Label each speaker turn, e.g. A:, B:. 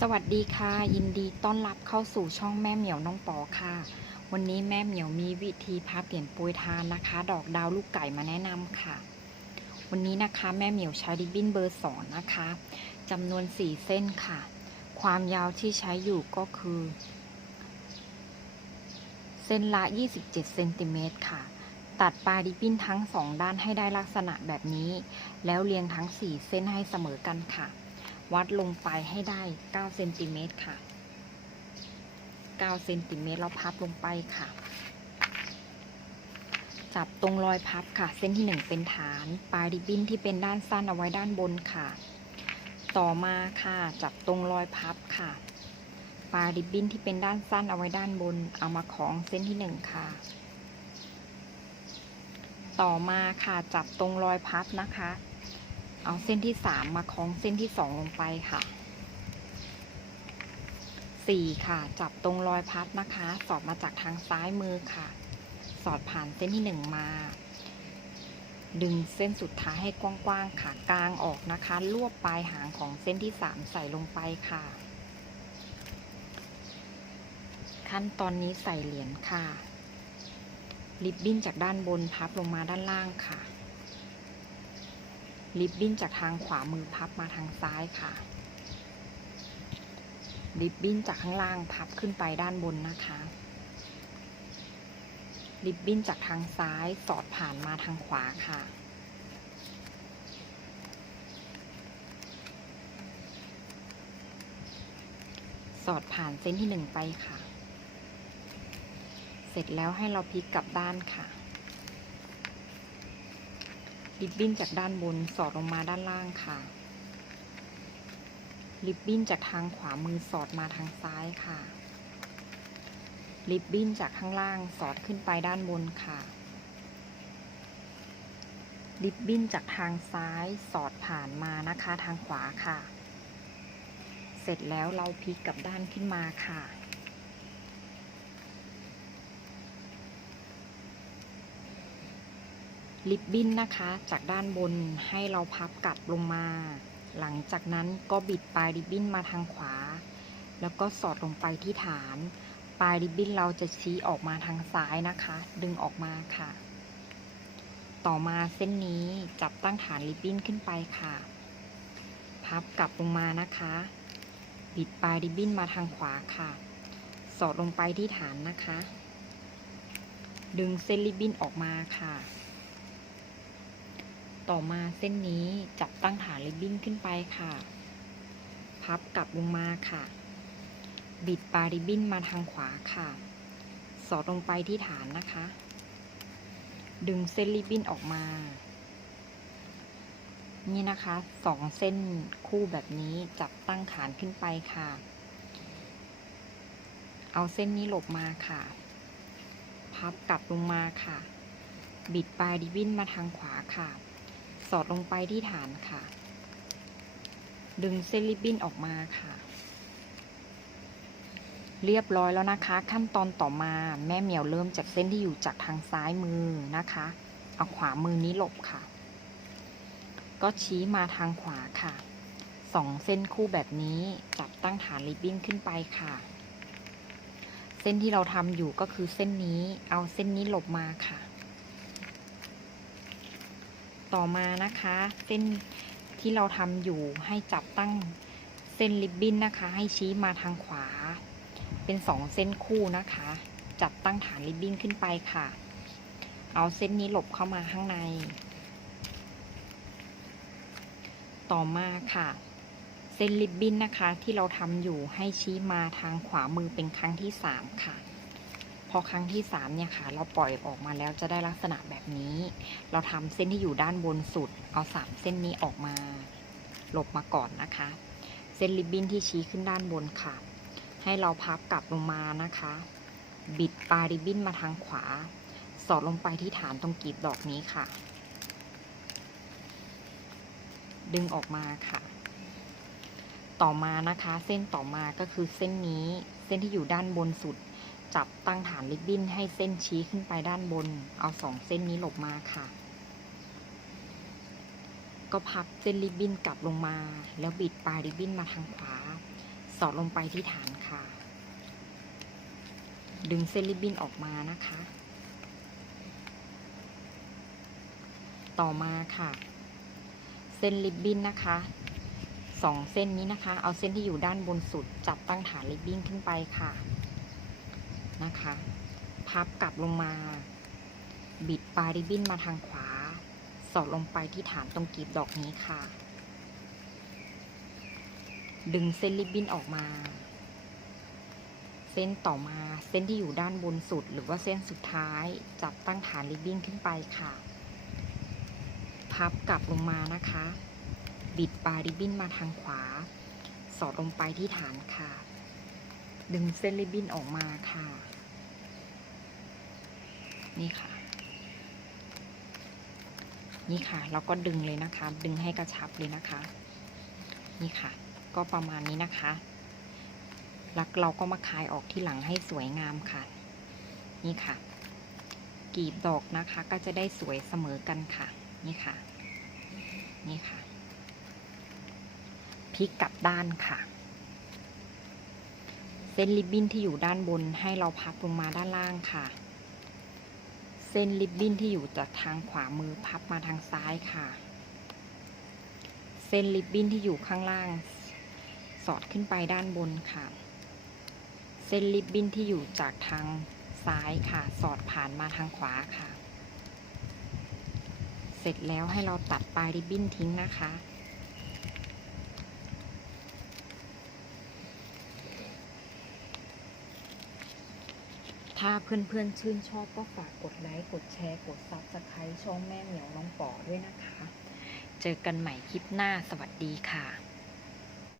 A: สวัสดีค่ะ ยินดีต้อนรับเข้าสู่ช่องแม่เหมียวน้องปอค่ะ วันนี้แม่เหมียวมีวิธีพับเหรียญโปรยทานนะคะ ดอกดาวลูกไก่มาแนะนำค่ะ วันนี้นะคะแม่เหมียวใช้ริบบิ้นเบอร์สองนะคะจำนวน4เส้นค่ะ ความยาวที่ใช้อยู่ก็คือ เส้นละ 27เซนติเมตรค่ะ ตัดปลายริบบิ้นทั้ง2ด้านให้ได้ลักษณะแบบนี้ แล้วเรียงทั้ง4เส้นให้เสมอกันค่ะ วัดลงไปให้ได้9เซนติเมตรค่ะ9เซนติเมตรแล้วพับลงไปค่ะ จับตรงรอยพับค่ะ เส้นที่ 1 เป็นฐาน ปลายริบบิ้นที่เป็นด้านสั้นเอาไว้ด้านบนค่ะ ต่อมาค่ะ จับตรงรอยพับค่ะ ปลายริบบิ้นที่เป็นด้านสั้นเอาไว้ด้านบน เอามาของเส้นที่ 1 ค่ะ ต่อมาค่ะ จับตรงรอยพับนะคะ เอาเส้นที่สามมาคล้องเส้นที่สองลงไปค่ะสี่ค่ะ จับตรงรอยพับนะคะ สอดมาจากทางซ้ายมือค่ะ สอดผ่านเส้นที่หนึ่งมา ดึงเส้นสุดท้ายให้กว้างๆค่ะ กลางออกนะคะลวบปลายหางของเส้นที่สามใส่ลงไปค่ะ ขั้นตอนนี้ใส่เหรียญค่ะ ริบบิ้นจากด้านบนพับลงมาด้านล่างค่ะ ริบบิ้นจากทางขวามือพับมาทางซ้ายค่ะริบบิ้นจากข้างล่างพับขึ้นไปด้านบนนะคะริบบิ้นจากทางซ้ายสอดผ่านมาทางขวาค่ะ สอดผ่านเส้นที่หนึ่งไปค่ะ เสร็จแล้วให้เราพลิกกลับด้านค่ะ ริบบิ้นจากด้านบนสอดลงมาด้านล่างค่ะ ริบบิ้นจากทางขวามือสอดมาทางซ้ายค่ะ ริบบิ้นจากข้างล่างสอดขึ้นไปด้านบนค่ะ ริบบิ้นจากทางซ้ายสอดผ่านมานะคะทางขวาค่ะ เสร็จแล้วเราพลิกกลับด้านขึ้นมาค่ะ ริบบิ้นนะคะ จากด้านบนให้เราพับกลับลงมา หลังจากนั้นก็บิดปลายริบบิ้นมาทางขวา แล้วก็สอดลงไปที่ฐาน ปลายริบบิ้นเราจะชี้ออกมาทางซ้ายนะคะ ดึงออกมาค่ะ ต่อมาเส้นนี้จับตั้งฐานริบบิ้นขึ้นไปค่ะ พับกลับลงมานะคะ บิดปลายริบบิ้นมาทางขวาค่ะ สอดลงไปที่ฐานนะคะ ดึงเส้นริบบิ้นออกมาค่ะ ต่อมาเส้นนี้จับตั้งฐานริบบิ้นขึ้นไปค่ะ พับกลับลงมาค่ะ บิดปลายริบบิ้นมาทางขวาค่ะ สอดลงไปที่ฐานนะคะ ดึงเส้นริบบิ้นออกมา นี่นะคะสองเส้นคู่แบบนี้จับตั้งฐานขึ้นไปค่ะ เอาเส้นนี้หลบมาค่ะ พับกลับลงมาค่ะบิดปลายริบบิ้นมาทางขวาค่ะ สอดลงไปที่ฐานค่ะ ดึงเส้นริบบิ้นออกมาค่ะ เรียบร้อยแล้วนะคะ ขั้นตอนต่อมาแม่เหมียวเริ่มจากเส้นที่อยู่จากทางซ้ายมือนะคะ เอาขวามือนี้หลบค่ะ ก็ชี้มาทางขวาค่ะสองเส้นคู่แบบนี้จับตั้งฐานริบบิ้นขึ้นไปค่ะ เส้นที่เราทำอยู่ก็คือเส้นนี้ เอาเส้นนี้หลบมาค่ะ ต่อมานะคะ เส้นที่เราทำอยู่ให้จับตั้งเส้นริบบิ้นนะคะ ให้ชี้มาทางขวา เป็นสองเส้นคู่นะคะ จับตั้งฐานริบบิ้นขึ้นไปค่ะ เอาเส้นนี้หลบเข้ามาข้างใน ต่อมาค่ะ เส้นริบบิ้นนะคะที่เราทำอยู่ให้ชี้มาทางขวามือเป็นครั้งที่สามค่ะ อครั้งที่สามเนี่ยค่ะ เราปล่อยออกมาแล้วจะได้ลักษณะแบบนี้ เราทำเส้นที่อยู่ด้านบนสุด เอาสามเส้นนี้ออกมา หลบมาก่อนนะคะ เส้นริบบิ้นที่ชี้ขึ้นด้านบนค่ะ ให้เราพับกลับลงมานะคะ บิดปลายริบบิ้นมาทางขวา สอดลงไปที่ฐานตรงกลีบดอกนี้ค่ะ ดึงออกมาค่ะต่อมานะคะ เส้นต่อมาก็คือเส้นนี้เส้นที่อยู่ด้านบนสุด จับตั้งฐานริบบิ้นให้เส้นชี้ขึ้นไปด้านบน เอาสองเส้นนี้หลบมาค่ะ ก็พับเส้นริบบิ้นกลับลงมา แล้วบิดปลายริบบิ้นมาทางขวา สอดลงไปที่ฐานค่ะ ดึงเส้นริบบิ้นออกมานะคะ ต่อมาค่ะ เส้นริบบิ้นนะคะสองเส้นนี้นะคะ เอาเส้นที่อยู่ด้านบนสุดจับตั้งฐานริบบิ้นขึ้นไปค่ะ นะคะ พับกลับลงมา บิดปลายริบบิ้นมาทางขวา สอดลงไปที่ฐานตรงกลีบดอกนี้ค่ะ ดึงเส้นริบบิ้นออกมา เส้นต่อมาเส้นที่อยู่ด้านบนสุด หรือว่าเส้นสุดท้ายจับตั้งฐานริบบิ้นขึ้นไปค่ะ พับกลับลงมานะคะ บิดปลายริบบิ้นมาทางขวา สอดลงไปที่ฐานค่ะ ดึงเส้นริบบิ้นออกมาค่ะ นี่ค่ะ นี่ค่ะแล้วก็ดึงเลยนะคะ ดึงให้กระชับเลยนะคะ นี่ค่ะ ก็ประมาณนี้นะคะแล้วเราก็มาคลายออกที่หลังให้สวยงามค่ะ นี่ค่ะ กีบดอกนะคะ ก็จะได้สวยเสมอกันค่ะ นี่ค่ะ นี่ค่ะพลิกกลับด้านค่ะ เส้นริบบิ้นที่อยู่ด้านบนให้เราพับลงมาด้านล่างค่ะ เส้นริบบิ้นที่อยู่จากทางขวามือพับมาทางซ้ายค่ะ เส้นริบบิ้นที่อยู่ข้างล่าง สอดขึ้นไปด้านบนค่ะ เส้นริบบิ้นที่อยู่จากทางซ้ายค่ะ สอดผ่านมาทางขวาค่ะ เสร็จแล้วให้เราตัดปลายริบบิ้นทิ้งนะคะ ถ้าเพื่อนๆชื่นชอบก็ฝากกดไลค์กดแชร์กดซับสไครต์ช่องแม่เหมียวน้องป๋อด้วยนะคะ เจอกันใหม่คลิปหน้าสวัสดีค่ะ